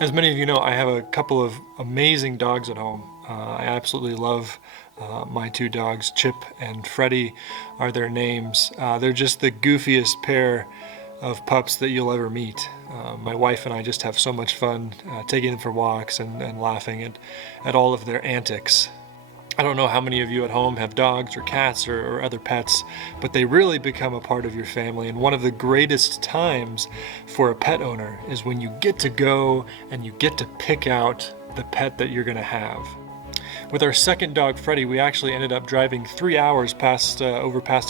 As many of you know, I have a couple of amazing dogs at home. I absolutely love my two dogs. Chip and Freddie are their names. They're just the goofiest pair of pups that you'll ever meet. My wife and I just have so much fun taking them for walks and laughing at all of their antics. I don't know how many of you at home have dogs or cats or other pets, but they really become a part of your family. And one of the greatest times for a pet owner is when you get to go and you get to pick out the pet that you're going to have. With our second dog, Freddie, we actually ended up driving 3 hours past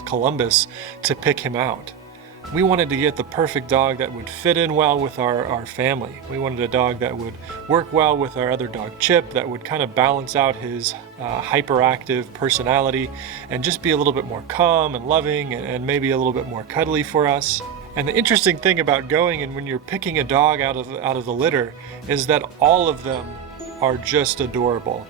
Columbus to pick him out. We wanted to get the perfect dog that would fit in well with our family. We wanted a dog that would work well with our other dog, Chip, that would kind of balance out his hyperactive personality and just be a little bit more calm and loving and maybe a little bit more cuddly for us. And the interesting thing about going and when you're picking a dog out of the litter is that all of them are just adorable.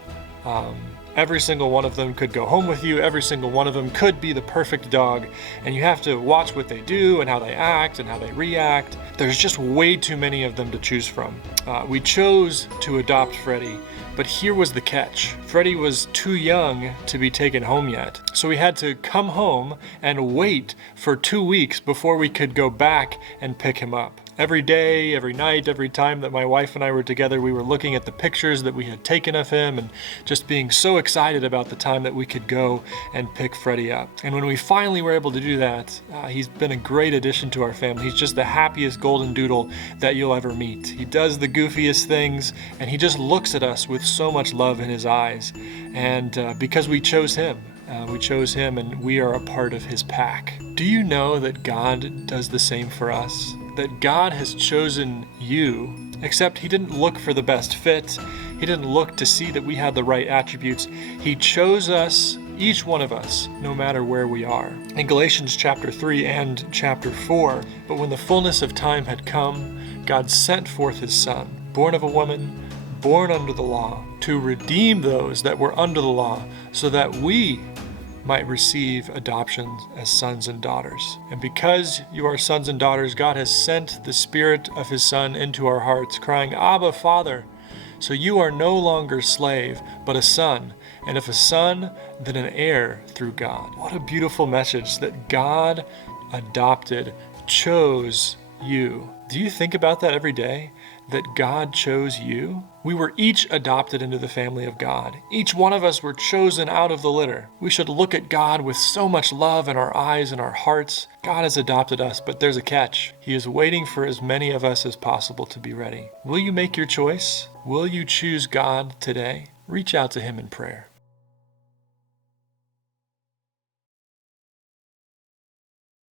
Every single one of them could go home with you. Every single one of them could be the perfect dog. And you have to watch what they do and how they act and how they react. There's just way too many of them to choose from. We chose to adopt Freddie, but here was the catch. Freddie was too young to be taken home yet. So we had to come home and wait for 2 weeks before we could go back and pick him up. Every day, every night, every time that my wife and I were together, we were looking at the pictures that we had taken of him and just being so excited about the time that we could go and pick Freddie up. And when we finally were able to do that, he's been a great addition to our family. He's just the happiest golden doodle that you'll ever meet. He does the goofiest things, and he just looks at us with so much love in his eyes. And because we chose him and we are a part of his pack. Do you know that God does the same for us? That God has chosen you, except he didn't look for the best fit. He didn't look to see that we had the right attributes. He chose us, each one of us, no matter where we are. In Galatians chapter 3 and chapter 4, but when the fullness of time had come, God sent forth his Son, born of a woman, born under the law, to redeem those that were under the law, so that we might receive adoption as sons and daughters. And because you are sons and daughters, God has sent the Spirit of his Son into our hearts, crying, Abba, Father. So you are no longer slave, but a son. And if a son, then an heir through God. What a beautiful message that God adopted, chose you. Do you think about that every day? That God chose you? We were each adopted into the family of God. Each one of us were chosen out of the litter. We should look at God with so much love in our eyes and our hearts. God has adopted us, but there's a catch. He is waiting for as many of us as possible to be ready. Will you make your choice? Will you choose God today? Reach out to him in prayer.